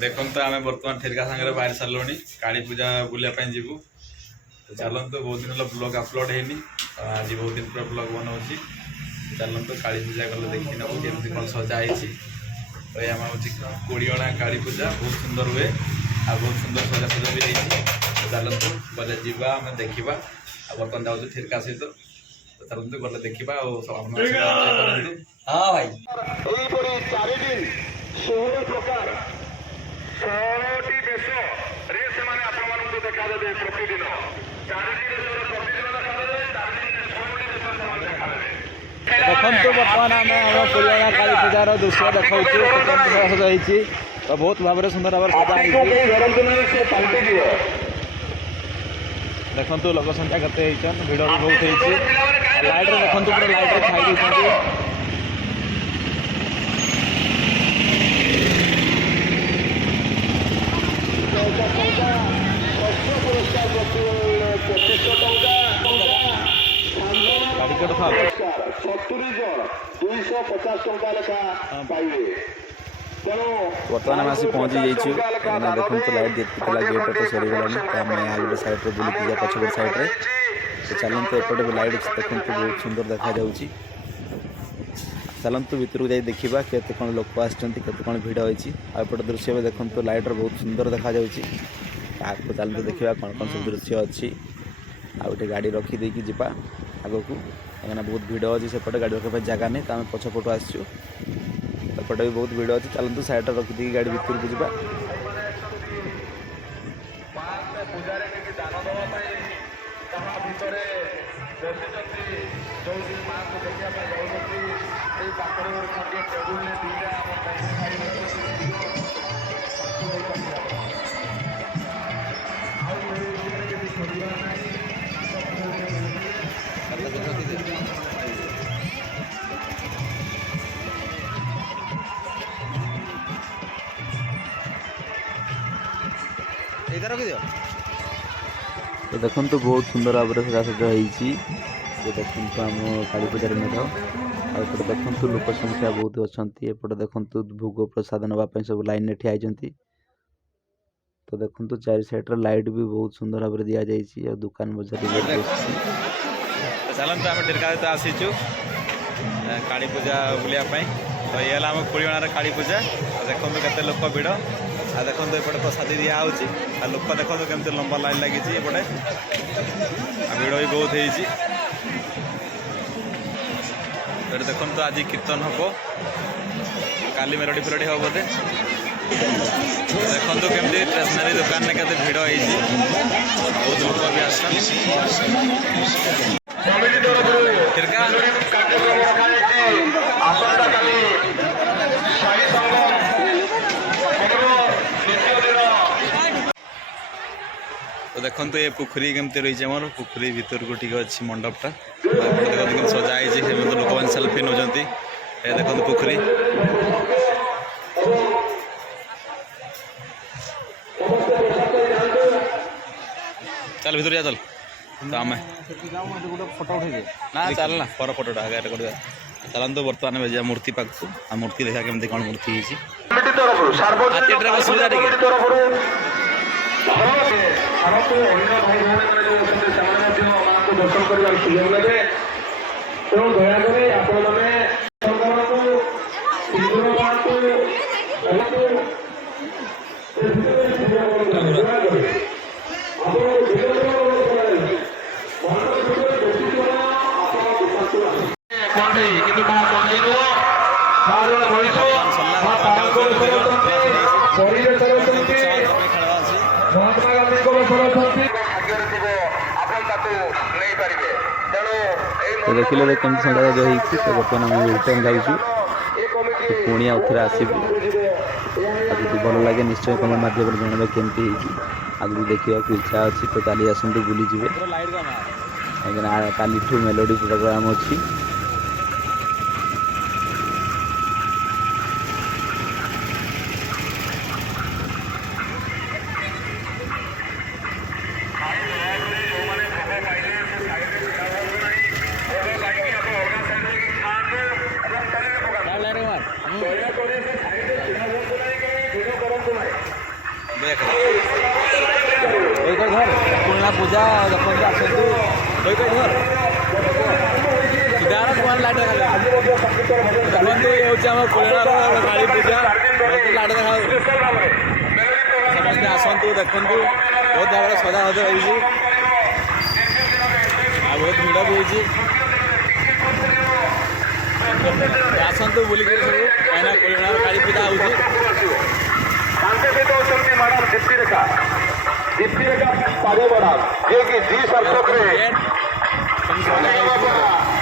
देखो तो आम बर्तमान ठेरका सागर बाहर सारू काली पूजा बुलापी जीवु तो चलते बहुत दिन ब्लॉग अपलोड है आज बहुत दिन पूरा ब्लॉग बनाऊँगी चलते काली पूजा गले देखी नबू केमती कौन सजा तो ये हूँ कोड़ीअणा काली पूजा बहुत सुंदर हुए आ बहुत सुंदर सजा सजा भी रही चलतु गले जावा आम देखा बर्तमान जाऊँ ठेरका सहित तो चलते गले देखा हाँ भाई देखो बर्तमान आम कोड़ीअणा काली पूजार दृश्य देखा सजाई तो बहुत भाव सुंदर भाव सजा देखो लोक संख्या केते भिड़ भी बहुत लाइट देखो पूरा लाइट छाई बर्तमान आम आसी पहुँची जाइए देखो तो लाइट देखा गेट तो सरीगला आगे सैड्रे बुलिकी जा पछपट सैड्रे तो चलते एपटे भी लाइट देखो बहुत सुंदर देखा चलतु भितर को जाए देखा केते कौन लोक आते कौन भिड़ होती आउपटे दृश्य भी देखो तो लाइट बहुत सुंदर देखा आगे चलते देखा कौन कौन सब दृश्य अच्छी आउटे गाड़ी रखीदे कि जावा आग को कहीं बहुत भिड़ अच्छी सेपटे गाड़ी रखा जगह नहीं तो आम पछपटू आसचु एपटे भी बहुत भिड़ अच्छी चलतु सैड रखीदे गाड़ी भितर को जावा तो देखो तो बहुत सुंदर भाव में सजा सजा हो देखो आम काली पूजा मेढ़ आउपटे देखो लोक संख्या बहुत अच्छा एपटे देखो भोग प्रसाद नापी सब लाइन ठिया तो देखो चारि साइड लाइट भी बहुत सुंदर भाव में दि जाए दुकान बजार चलते आम ठेरका आसीचु काली पूजा बुलापी तो ये आम कोड़ीअणार काली पूजा देखो केते लोक भिड़ आ देखो एपटे प्रसाद दिया लोक देखो केमती लंबा लाइन लगी एपटे भिड़ भी बहुत हो देखो तो आज कीर्तन हम काली मेलोडी फेलोडी हम बोधे देखो केमती स्टेशनरी दुकान में केते भिड़ हो बहुत लोक भी तो देखो तो ये पुखरी केमती रही है मोर पुखरी भीतर को ठीक अच्छी मंडपटा देखो सजाई लोक मैंने सेल्फी नौ देखो पुखरी चल भीतर जा चल तो आम फोटो उठे ना चल ना पर फोटोटा आगे चलते बर्तमान में मूर्ति पाक आ मूर्ति देखा केमती कौन मूर्ति तो देखिले कमी सजा जो तो बर्तमान आम रिटर्न जाऊँ पुणी आउ थे आसबू आगे भल लगे निश्चय कमेंट माध्यम जानवे केमती आगे देखा इच्छा अच्छी तो काली आसतु बुलीजे कहीं काली मेलोडी प्रोग्राम अच्छी दयाकोरी से साइड चिन्ह नहीं भिड़ करंतु नहीं। ପୁରୁଣା ପୂଜା ଦେଖନ୍ତୁ ଆସନ୍ତୁ ଧର ସିଧାର କୁଆଁ ଲାଇଟ୍ ଦେଖାଯାଉଛି ଦେଖନ୍ତୁ ଇଏ ହେଉଛି ଆମ ପୁରୁଣାର କାଳୀ ପୂଜା ଲାଇଟ୍ ଦେଖାଯାଉଛି ସମସ୍ତେ ଆସନ୍ତୁ ଦେଖନ୍ତୁ ବହୁତ ଭାବରେ ସଜାସଜ ହେଇଛି ଆଉ ବହୁତ ଭିଡ଼ ବି ହେଇଛି ଆସନ୍ତୁ ବୁଲିକରି ସବୁ କାହିଁକିନା ପୁରୁଣାର କାଳୀ ପୂଜା ହେଉଛି ମ୍ୟାଡ଼ାମ ଦୀପ୍ତିରେଖା ପାରି ମ୍ୟାଡ଼ାମ ଯିଏକି ଜି ସର୍କଲରେ ସଜା ହେଇଛି